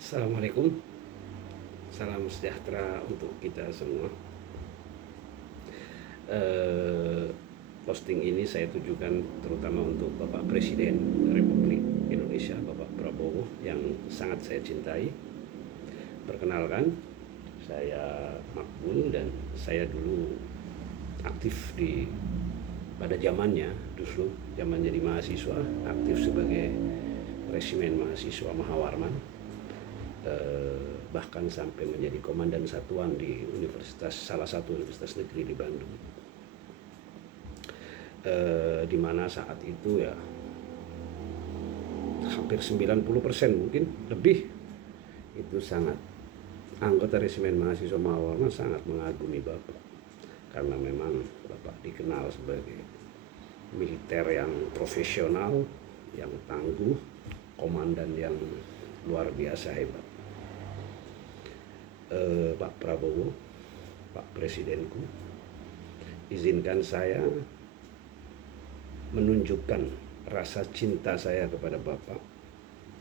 Assalamualaikum, salam sejahtera untuk kita semua. Eh, Posting ini saya tujukan terutama untuk Bapak Presiden Republik Indonesia, Bapak Prabowo, yang sangat saya cintai. Perkenalkan, saya Makbul dan saya dulu aktif pada zamannya, dulu zaman jadi mahasiswa, aktif sebagai resimen mahasiswa Mahawarman, bahkan sampai menjadi komandan satuan di salah satu universitas negeri di Bandung, di mana saat itu ya hampir 90% mungkin lebih itu sangat anggota resimen mahasiswa Mahawarman sangat mengagumi Bapak, karena memang Bapak dikenal sebagai militer yang profesional, yang tangguh, komandan yang luar biasa hebat. Pak Prabowo, Pak Presidenku, izinkan saya menunjukkan rasa cinta saya kepada Bapak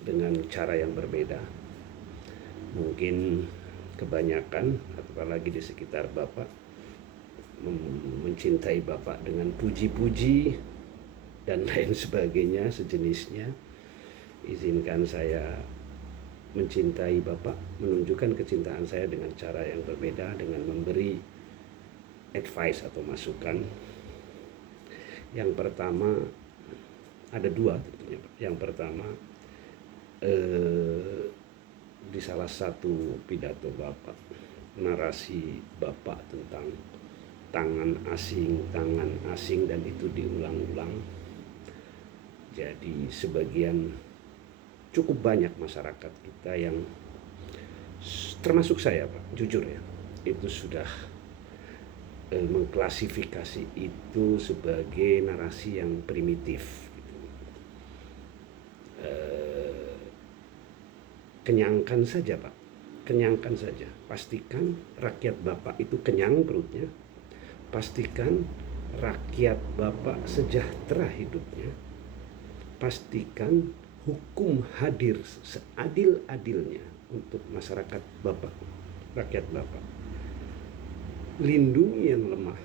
dengan cara yang berbeda. Mungkin kebanyakan, apalagi di sekitar Bapak, mencintai Bapak dengan puji-puji dan lain sebagainya sejenisnya. Izinkan saya mencintai Bapak, menunjukkan kecintaan saya dengan cara yang berbeda, dengan memberi advice atau masukan. Yang pertama, ada dua tentunya. Yang pertama, di salah satu pidato Bapak, narasi Bapak tentang tangan asing, dan itu diulang-ulang. Jadi sebagian cukup banyak masyarakat kita yang termasuk saya, Pak, jujur ya, itu sudah mengklasifikasi itu sebagai narasi yang primitif. Kenyangkan saja, Pak, kenyangkan saja. Pastikan rakyat Bapak itu kenyang perutnya, pastikan rakyat Bapak sejahtera hidupnya, pastikan hukum hadir seadil-adilnya untuk masyarakat Bapak, rakyat Bapak. Lindungi yang lemah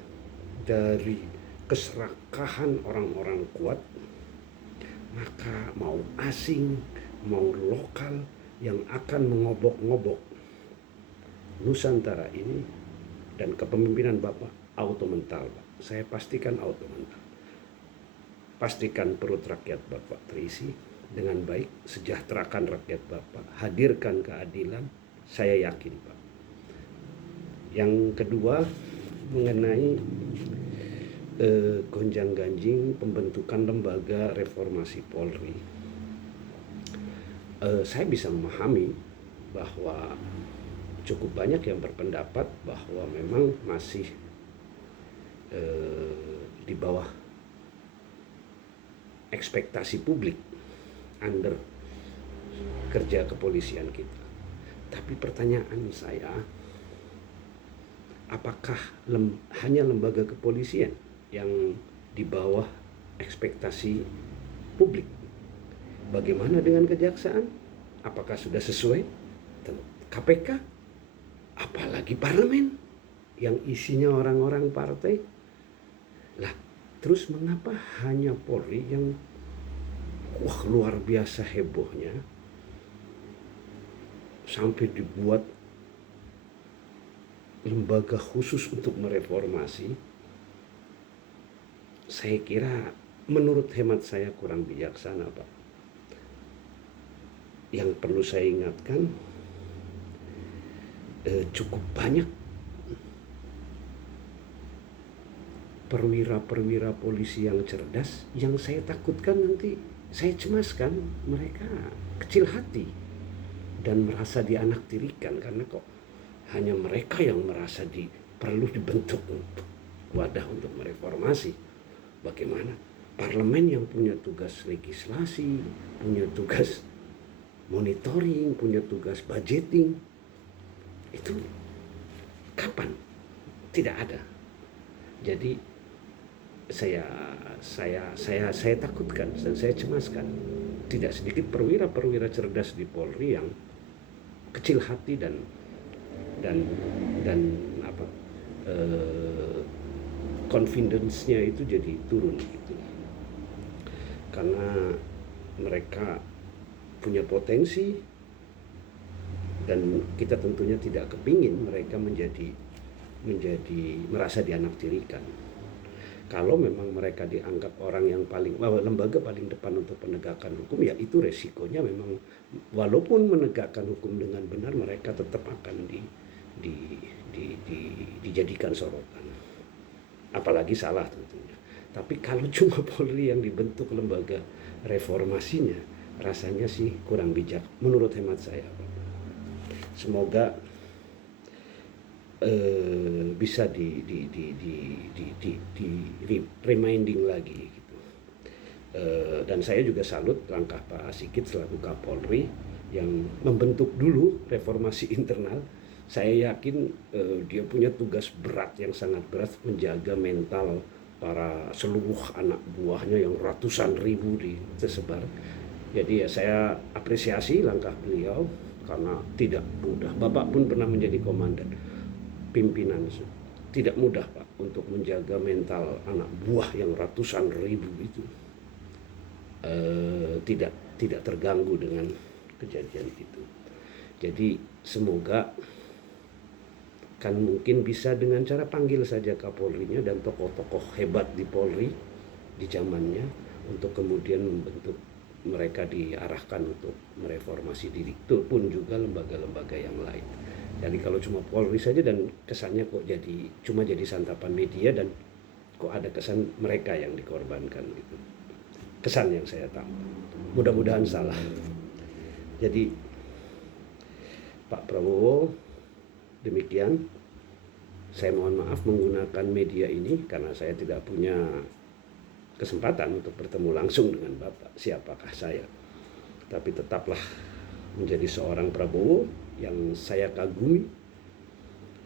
dari keserakahan orang-orang kuat, maka mau asing, mau lokal yang akan mengobok-ngobok Nusantara ini dan kepemimpinan Bapak auto mental, Pak. Saya pastikan auto mental. Pastikan perut rakyat Bapak terisi dengan baik, sejahterakan rakyat Bapak, hadirkan keadilan, saya yakin, Pak. Yang kedua, mengenai gonjang-ganjing pembentukan lembaga reformasi Polri. Saya bisa memahami bahwa cukup banyak yang berpendapat bahwa memang masih di bawah ekspektasi publik under kerja kepolisian kita. Tapi pertanyaan saya, apakah hanya lembaga kepolisian yang di bawah ekspektasi publik? Bagaimana dengan kejaksaan? Apakah sudah sesuai? KPK? Apalagi parlemen yang isinya orang-orang partai? Lah, terus mengapa hanya Polri yang luar biasa hebohnya sampai dibuat lembaga khusus untuk mereformasi? Saya kira menurut hemat saya kurang bijaksana, Pak. Yang perlu saya ingatkan, cukup banyak perwira-perwira polisi yang cerdas, yang saya takutkan nanti, saya cemaskan mereka kecil hati dan merasa dianaktirikan, karena kok hanya mereka yang merasa perlu dibentuk wadah untuk mereformasi. Bagaimana parlemen yang punya tugas legislasi, punya tugas monitoring, punya tugas budgeting, itu kapan? Tidak ada. Jadi saya takutkan dan saya cemaskan tidak sedikit perwira-perwira cerdas di Polri yang kecil hati dan dan apa confidence-nya itu jadi turun gitu. Karena mereka punya potensi dan kita tentunya tidak kepingin mereka menjadi merasa dianaktirikan. Kalau memang mereka dianggap orang yang paling, lembaga paling depan untuk penegakan hukum, ya itu resikonya memang walaupun menegakkan hukum dengan benar, mereka tetap akan dijadikan sorotan. Apalagi salah tentunya. Tapi kalau cuma Polri yang dibentuk lembaga reformasinya, rasanya sih kurang bijak menurut hemat saya. Semoga bisa di reminding lagi gitu. Dan saya juga salut langkah Pak Sigit selaku Kapolri yang membentuk dulu reformasi internal. Saya yakin dia punya tugas berat yang sangat berat menjaga mental para seluruh anak buahnya yang ratusan ribu tersebar. Jadi ya saya apresiasi langkah beliau karena tidak mudah. Bapak pun pernah menjadi komandan pimpinan, tidak mudah Pak untuk menjaga mental anak buah yang ratusan ribu itu tidak terganggu dengan kejadian itu. Jadi semoga kan mungkin bisa dengan cara panggil saja Kapolrinya dan tokoh-tokoh hebat di Polri di zamannya untuk kemudian membentuk mereka diarahkan untuk mereformasi diri. Itu pun juga lembaga-lembaga yang lain. Jadi kalau cuma Polri saja dan kesannya kok cuma jadi santapan media dan kok ada kesan mereka yang dikorbankan gitu. Kesan yang saya tahu. Mudah-mudahan salah. Jadi Pak Prabowo, demikian. Saya mohon maaf menggunakan media ini karena saya tidak punya kesempatan untuk bertemu langsung dengan Bapak. Siapakah saya? Tapi tetaplah menjadi seorang Prabowo yang saya kagumi,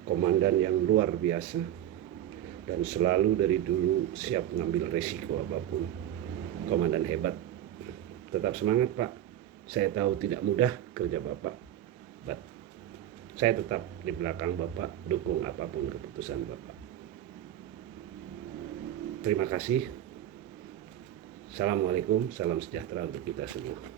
komandan yang luar biasa dan selalu dari dulu siap mengambil resiko apapun. Komandan hebat. Tetap semangat Pak. Saya tahu tidak mudah kerja Bapak, but saya tetap di belakang Bapak, dukung apapun keputusan Bapak. Terima kasih. Assalamualaikum, salam sejahtera untuk kita semua.